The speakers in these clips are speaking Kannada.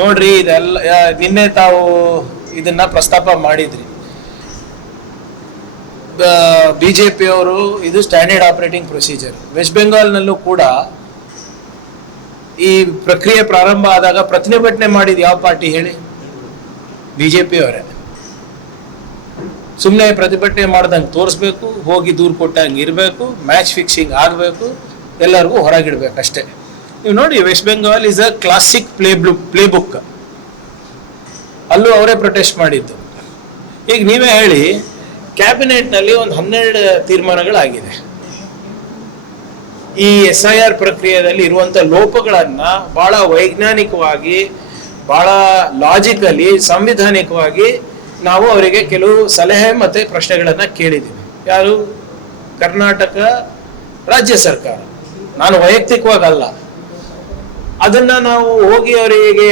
ನೋಡ್ರಿ, ಇದೆಲ್ಲ ನಿನ್ನೆ ತಾವು ಇದನ್ನ ಪ್ರಸ್ತಾಪ ಮಾಡಿದ್ರಿ. ಬಿಜೆಪಿ ಅವರು ಇದು ಸ್ಟ್ಯಾಂಡರ್ಡ್ ಆಪರೇಟಿಂಗ್ ಪ್ರೊಸೀಜರ್. ವೆಸ್ಟ್ ಬೆಂಗಾಲ್ನಲ್ಲೂ ಕೂಡ ಈ ಪ್ರಕ್ರಿಯೆ ಪ್ರಾರಂಭ ಆದಾಗ ಪ್ರತಿಭಟನೆ ಮಾಡಿದ ಯಾವ ಪಾರ್ಟಿ ಹೇಳಿ? ಬಿಜೆಪಿ ಅವರೇ. ಸುಮ್ಮನೆ ಪ್ರತಿಭಟನೆ ಮಾಡ್ದಂಗೆ ತೋರಿಸ್ಬೇಕು, ಹೋಗಿ ದೂರು ಕೊಟ್ಟಂಗೆ ಇರಬೇಕು, ಮ್ಯಾಚ್ ಫಿಕ್ಸಿಂಗ್ ಆಗಬೇಕು, ಎಲ್ಲರಿಗೂ ಹೊರಗಿಡ್ಬೇಕು ಅಷ್ಟೇ. ನೀವು ನೋಡಿ, West Bengal is a classic play book. ಅಲ್ಲೂ ಅವರೇ ಪ್ರೊಟೆಸ್ಟ್ ಮಾಡಿದ್ದು. ಈಗ ನೀವೇ ಹೇಳಿ, ಕ್ಯಾಬಿನೆಟ್ನಲ್ಲಿ ಒಂದು 12 ತೀರ್ಮಾನಗಳಾಗಿದೆ. ಈ SIR ಪ್ರಕ್ರಿಯೆಯಲ್ಲಿ ಇರುವಂಥ ಲೋಪಗಳನ್ನು ಬಹಳ ವೈಜ್ಞಾನಿಕವಾಗಿ, ಬಹಳ ಲಾಜಿಕಲಿ, ಸಂವಿಧಾನಿಕವಾಗಿ ನಾವು ಅವರಿಗೆ ಕೆಲವು ಸಲಹೆ ಮತ್ತು ಪ್ರಶ್ನೆಗಳನ್ನು ಕೇಳಿದ್ದೀವಿ. ಯಾರು? ಕರ್ನಾಟಕ ರಾಜ್ಯ ಸರ್ಕಾರ. ನಾನು ವೈಯಕ್ತಿಕವಾಗಲ್ಲ. ಅದನ್ನು ನಾವು ಹೋಗಿ ಅವರಿಗೆ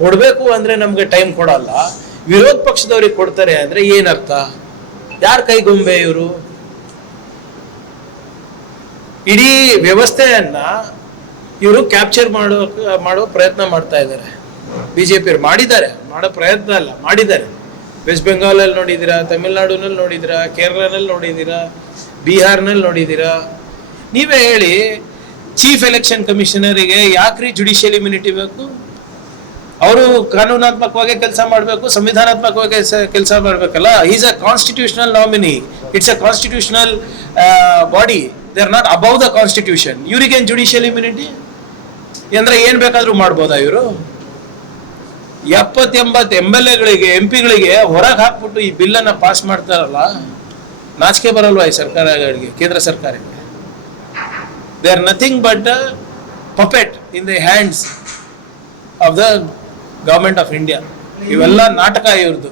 ಕೊಡಬೇಕು ಅಂದರೆ ನಮಗೆ ಟೈಮ್ ಕೊಡಲ್ಲ. ವಿರೋಧ ಪಕ್ಷದವ್ರಿಗೆ ಕೊಡ್ತಾರೆ ಅಂದರೆ ಏನರ್ಥ? ಯಾರ ಕೈಗೊಂಬೆ ಇವರು? ಇಡೀ ವ್ಯವಸ್ಥೆಯನ್ನ ಇವರು ಕ್ಯಾಪ್ಚರ್ ಮಾಡೋ ಪ್ರಯತ್ನ ಮಾಡ್ತಾ ಇದ್ದಾರೆ. ಬಿಜೆಪಿ ಮಾಡಿದ್ದಾರೆ, ಮಾಡೋ ಪ್ರಯತ್ನ ಅಲ್ಲ, ಮಾಡಿದ್ದಾರೆ. ವೆಸ್ಟ್ ಬೆಂಗಾಲಲ್ಲಿ ನೋಡಿದ್ದೀರಾ, ತಮಿಳ್ನಾಡುನಲ್ಲಿ ನೋಡಿದ್ದೀರಾ, ಕೇರಳನಲ್ಲಿ ನೋಡಿದ್ದೀರಾ, ಬಿಹಾರ್ನಲ್ಲಿ ನೋಡಿದ್ದೀರಾ. ನೀವೇ ಹೇಳಿ, ಚೀಫ್ ಎಲೆಕ್ಷನ್ ಕಮಿಷನರಿಗೆ ಯಾಕ್ರಿ ಜುಡಿಷಿಯಲ್ ಇಮ್ಯುನಿಟಿ ಬೇಕು? ಅವರು ಕಾನೂನಾತ್ಮಕವಾಗಿ ಕೆಲಸ ಮಾಡಬೇಕು, ಸಂವಿಧಾನಾತ್ಮಕವಾಗಿ ಕೆಲಸ ಮಾಡಬೇಕಲ್ಲ. Is a constitutional nominee. It's a constitutional body. They are not above the constitution. ಇವರಿಗೇನು ಜುಡಿಷಿಯಲ್ ಇಮ್ಯುನಿಟಿ ಅಂದ್ರೆ ಏನ್ ಬೇಕಾದ್ರೂ ಮಾಡ್ಬೋದಾ ಇವರು? 70-80 MLAಗಳಿಗೆ, MP ಗಳಿಗೆ ಹೊರಗೆ ಹಾಕ್ಬಿಟ್ಟು ಈ ಬಿಲ್ಲನ್ನು ಪಾಸ್ ಮಾಡ್ತಾರಲ್ಲ, ನಾಚಿಕೆ ಬರಲ್ವಾ ಈ ಸರ್ಕಾರಗಳಿಗೆ, ಕೇಂದ್ರ ಸರ್ಕಾರಕ್ಕೆ? They are nothing but a puppet in the hands of the government of India. ಇವೆಲ್ಲ ನಾಟಕ ಇವ್ರದ್ದು.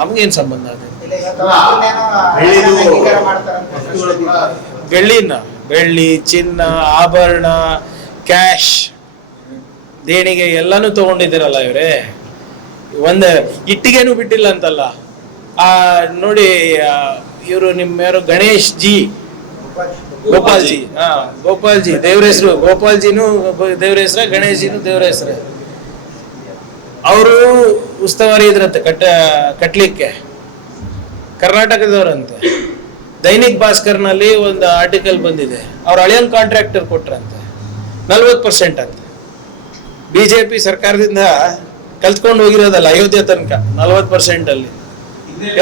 ನಮ್ಗೇನ್ ಸಂಬಂಧ? ಬೆಳ್ಳಿ, ಚಿನ್ನ, ಆಭರಣ, ಕ್ಯಾಶ್, ದೇಣಿಗೆ ಎಲ್ಲಾನು ತಗೊಂಡಿದ್ದೀರಲ್ಲ ಇವರೇ. ಒಂದು ಇಟ್ಟಿಗೆನೂ ಬಿಟ್ಟಿಲ್ಲ ಅಂತಲ್ಲ. ನೋಡಿ, ಇವರು ನಿಮ್ಮ ಯಾರು ಗಣೇಶ್ ಜಿ, ಗೋಪಾಲ್ಜಿ, ಗೋಪಾಲ್ಜಿ ದೇವ್ರ ಹೆಸರು. ಗೋಪಾಲ್ಜಿನೂ ದೇವ್ರ ಹೆಸರ, ಗಣೇಶ್ ಜಿನೂ ದೇವ್ರ ಹೆಸರ. ಅವರು ಉಸ್ತುವಾರಿ ಇದ್ರಂತೆ ಕಟ್ಲಿಕ್ಕೆ, ಕರ್ನಾಟಕದವರಂತೆ. ದೈನಿಕ್ ಭಾಸ್ಕರ್ನಲ್ಲಿ ಒಂದು ಆರ್ಟಿಕಲ್ ಬಂದಿದೆ, ಅವ್ರ ಹಳೆಯನ್ ಕಾಂಟ್ರಾಕ್ಟರ್ ಕೊಟ್ರಂತೆ 40% ಅಂತ. ಬಿಜೆಪಿ ಸರ್ಕಾರದಿಂದ ಕಲ್ತ್ಕೊಂಡು ಹೋಗಿರೋದಲ್ಲ ಅಯೋಧ್ಯೆ ತನಕ 40% ಅಲ್ಲಿ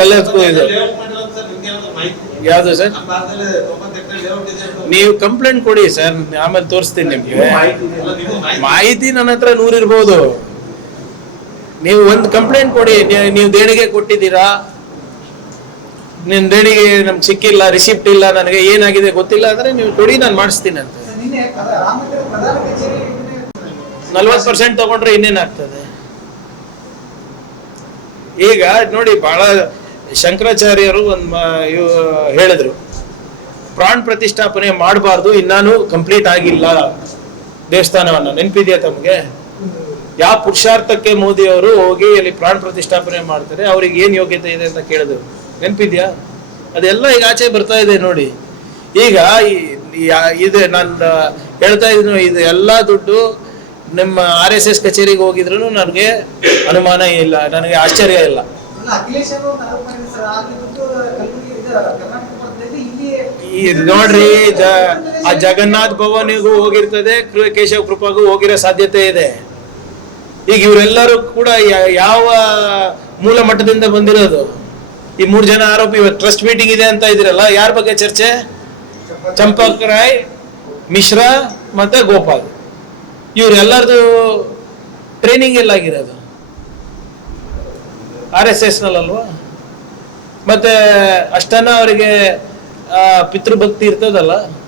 ಎಲ್ಲದಕ್ಕೂ ಇದು. ಯಾವುದು ಸರ್? ನೀವು ಕಂಪ್ಲೇಂಟ್ ಕೊಡಿ ಸರ್, ಆಮೇಲೆ ತೋರಿಸ್ತೀನಿ ನಿಮ್ಗೆ. ಮಾಹಿತಿ ನನ್ನ ಹತ್ರ 100 ಇರ್ಬೋದು. ನೀವು ಒಂದು ಕಂಪ್ಲೇಂಟ್ ಕೊಡಿ. ನೀವು ದೇಣಿಗೆ ಕೊಟ್ಟಿದ್ದೀರಾ, ನಿನ್ನ ದೇಣಿಗೆ ನಮ್ಗೆ ಸಿಕ್ಕಿಲ್ಲ, ರಿಸಿಪ್ಟ್ ಇಲ್ಲ, ನನಗೆ ಏನಾಗಿದೆ ಗೊತ್ತಿಲ್ಲ ಅಂದ್ರೆ ನೀವು ಕೊಡಿ, ನಾನು ಮಾಡಿಸ್ತೀನಿ ಅಂತ. 40% ತಗೊಂಡ್ರೆ ಇನ್ನೇನಾಗ್ತದೆ? ಈಗ ನೋಡಿ, ಬಹಳ ಶಂಕರಾಚಾರ್ಯರು ಹೇಳಿದ್ರು, ಪ್ರಾಣ ಪ್ರತಿಷ್ಠಾಪನೆ ಮಾಡಬಾರ್ದು, ಇನ್ನಾನು ಕಂಪ್ಲೀಟ್ ಆಗಿಲ್ಲ ದೇವಸ್ಥಾನವನ್ನ. ನೆನಪಿದೆಯಾ ತಮಗೆ? ಯಾವ ಪುರುಷಾರ್ಥಕ್ಕೆ ಮೋದಿ ಅವರು ಹೋಗಿ ಅಲ್ಲಿ ಪ್ರಾಣ ಪ್ರತಿಷ್ಠಾಪನೆ ಮಾಡ್ತಾರೆ, ಅವ್ರಿಗೆ ಏನ್ ಯೋಗ್ಯತೆ ಇದೆ ಅಂತ ಕೇಳಿದ್ರು. ನೆನಪಿದ್ಯಾ? ಅದೆಲ್ಲ ಈಗ ಆಚೆ ಬರ್ತಾ ಇದೆ ನೋಡಿ. ಈಗ ಇದು ನಾನು ಹೇಳ್ತಾ ಇದ್ದೀನಿ, ಇದು ಎಲ್ಲ ದುಡ್ಡು ನಿಮ್ಮ RSS ಕಚೇರಿಗೆ ಹೋಗಿದ್ರು ನನಗೆ ಅನುಮಾನ ಇಲ್ಲ, ನನಗೆ ಆಶ್ಚರ್ಯ ಇಲ್ಲ. ನೋಡ್ರಿ, ಆ ಜಗನ್ನಾಥ್ ಭವನಿಗೂ ಹೋಗಿರ್ತದೆ, ಕೇಶವ ಕೃಪಾಗೂ ಹೋಗಿರೋ ಸಾಧ್ಯತೆ ಇದೆ. ಈಗ ಇವರೆಲ್ಲರೂ ಕೂಡ ಯಾವ ಮೂಲ ಮಟ್ಟದಿಂದ ಬಂದಿರೋದು? ಈ 3 ಜನ ಆರೋಪಿ. ಟ್ರಸ್ಟ್ ಮೀಟಿಂಗ್ ಇದೆ ಅಂತ ಇದಿರಲ್ಲ, ಯಾರ ಬಗ್ಗೆ ಚರ್ಚೆ? ಚಂಪಕ್ ರಾಯ್, ಮಿಶ್ರಾ ಮತ್ತೆ ಗೋಪಾಲ್. ಇವರೆಲ್ಲರದು ಟ್ರೈನಿಂಗ್ ಎಲ್ಲಾಗಿರೋದು RSS ನಲ್ಲಲ್ವಾ? ಮತ್ತೆ ಅಷ್ಟನ್ನ ಅವರಿಗೆ ಪಿತೃಭಕ್ತಿ ಇರ್ತದಲ್ಲ.